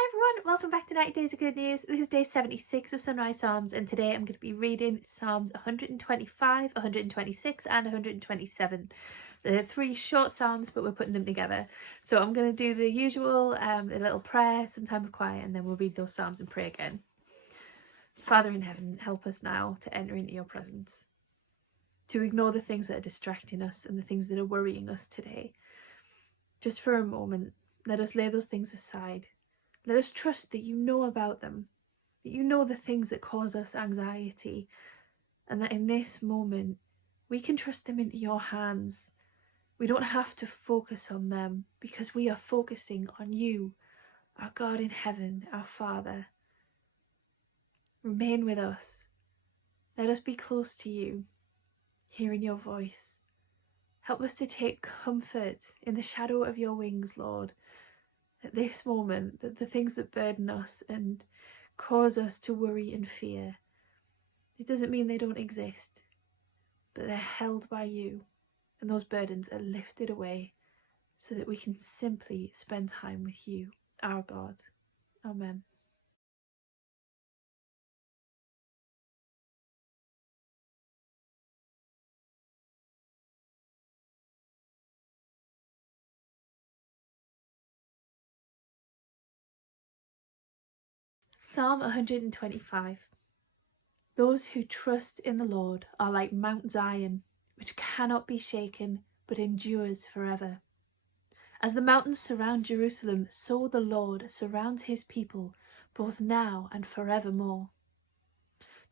Hi everyone, welcome back to 90 Days of Good News. This is day 76 of Sunrise Psalms, and today I'm going to be reading Psalms 125, 126 and 127. They're three short psalms, but we're putting them together. So I'm going to do the usual, a little prayer, some time of quiet, and then we'll read those psalms and pray again. Father in heaven, help us now to enter into your presence, to ignore the things that are distracting us and the things that are worrying us today. Just for a moment, let us lay those things aside. Let us trust that you know about them, that you know the things that cause us anxiety, and that in this moment we can trust them into your hands. We don't have to focus on them because we are focusing on you, our God in heaven, our Father. Remain with us. Let us be close to you, hearing your voice. Help us to take comfort in the shadow of your wings, Lord, at this moment, that the things that burden us and cause us to worry and fear, it doesn't mean they don't exist, but they're held by you, and those burdens are lifted away so that we can simply spend time with you, our God. Amen. Psalm 125. Those who trust in the Lord are like Mount Zion, which cannot be shaken, but endures forever. As the mountains surround Jerusalem, so the Lord surrounds his people, both now and forevermore.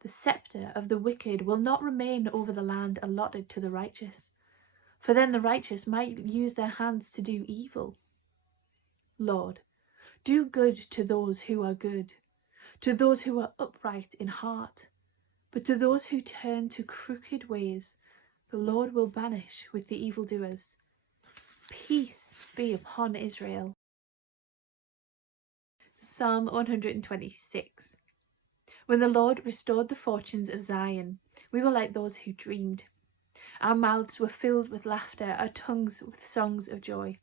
The sceptre of the wicked will not remain over the land allotted to the righteous, for then the righteous might use their hands to do evil. Lord, do good to those who are good, to those who are upright in heart. But to those who turn to crooked ways, the Lord will banish with the evildoers. Peace be upon Israel. Psalm 126. When the Lord restored the fortunes of Zion, we were like those who dreamed. Our mouths were filled with laughter, our tongues with songs of joy.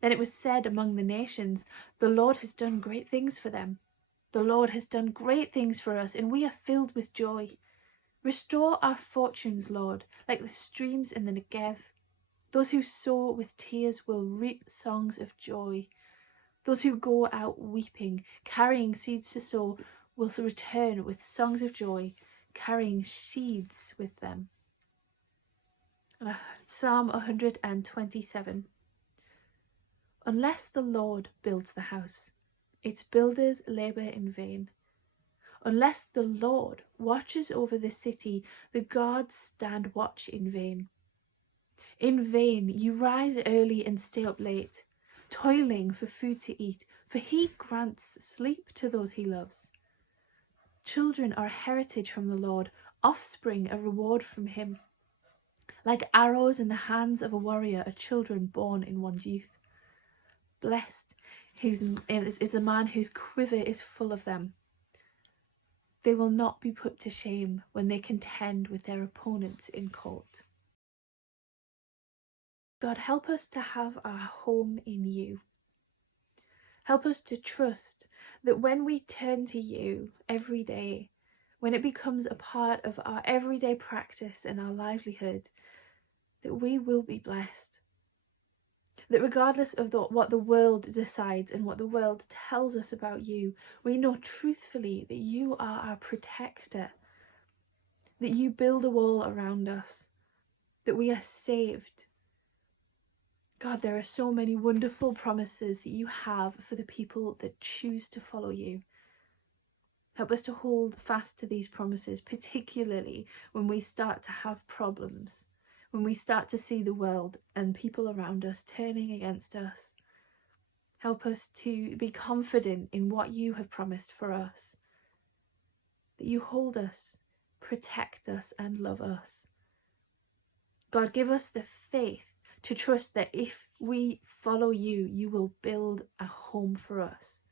Then it was said among the nations, the Lord has done great things for them. The Lord has done great things for us, and we are filled with joy. Restore our fortunes, Lord, like the streams in the Negev. Those who sow with tears will reap songs of joy. Those who go out weeping, carrying seeds to sow, will return with songs of joy, carrying sheaves with them. Psalm 127. Unless the Lord builds the house, its builders labour in vain. Unless the Lord watches over the city, the guards stand watch in vain. In vain you rise early and stay up late, toiling for food to eat, for he grants sleep to those he loves. Children are a heritage from the Lord, offspring a reward from him. Like arrows in the hands of a warrior are children born in one's youth. Blessed is the man whose quiver is full of them. They will not be put to shame when they contend with their opponents in court. God, help us to have our home in you. Help us to trust that when we turn to you every day, when it becomes a part of our everyday practice and our livelihood, that we will be blessed. That regardless of what the world decides and what the world tells us about you, we know truthfully that you are our protector, that you build a wall around us, that we are saved. God, there are so many wonderful promises that you have for the people that choose to follow you. Help us to hold fast to these promises, particularly when we start to have problems, when we start to see the world and people around us turning against us. Help us to be confident in what you have promised for us, that you hold us, protect us, and love us. God, give us the faith to trust that if we follow you, you will build a home for us.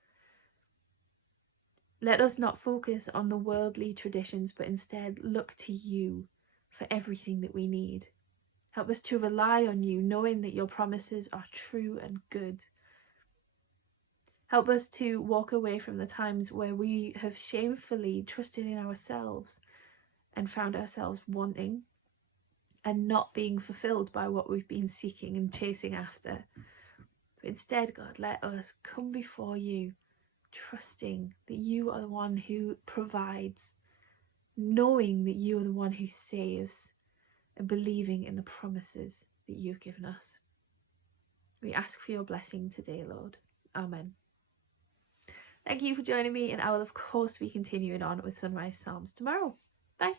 Let us not focus on the worldly traditions, but instead look to you for everything that we need. Help us to rely on you, knowing that your promises are true and good. Help us to walk away from the times where we have shamefully trusted in ourselves and found ourselves wanting and not being fulfilled by what we've been seeking and chasing after. But instead, God, let us come before you, trusting that you are the one who provides, knowing that you are the one who saves, and believing in the promises that you've given us. We ask for your blessing today, Lord. Amen. Thank you for joining me, and I will of course be continuing on with Sunrise Psalms tomorrow. Bye.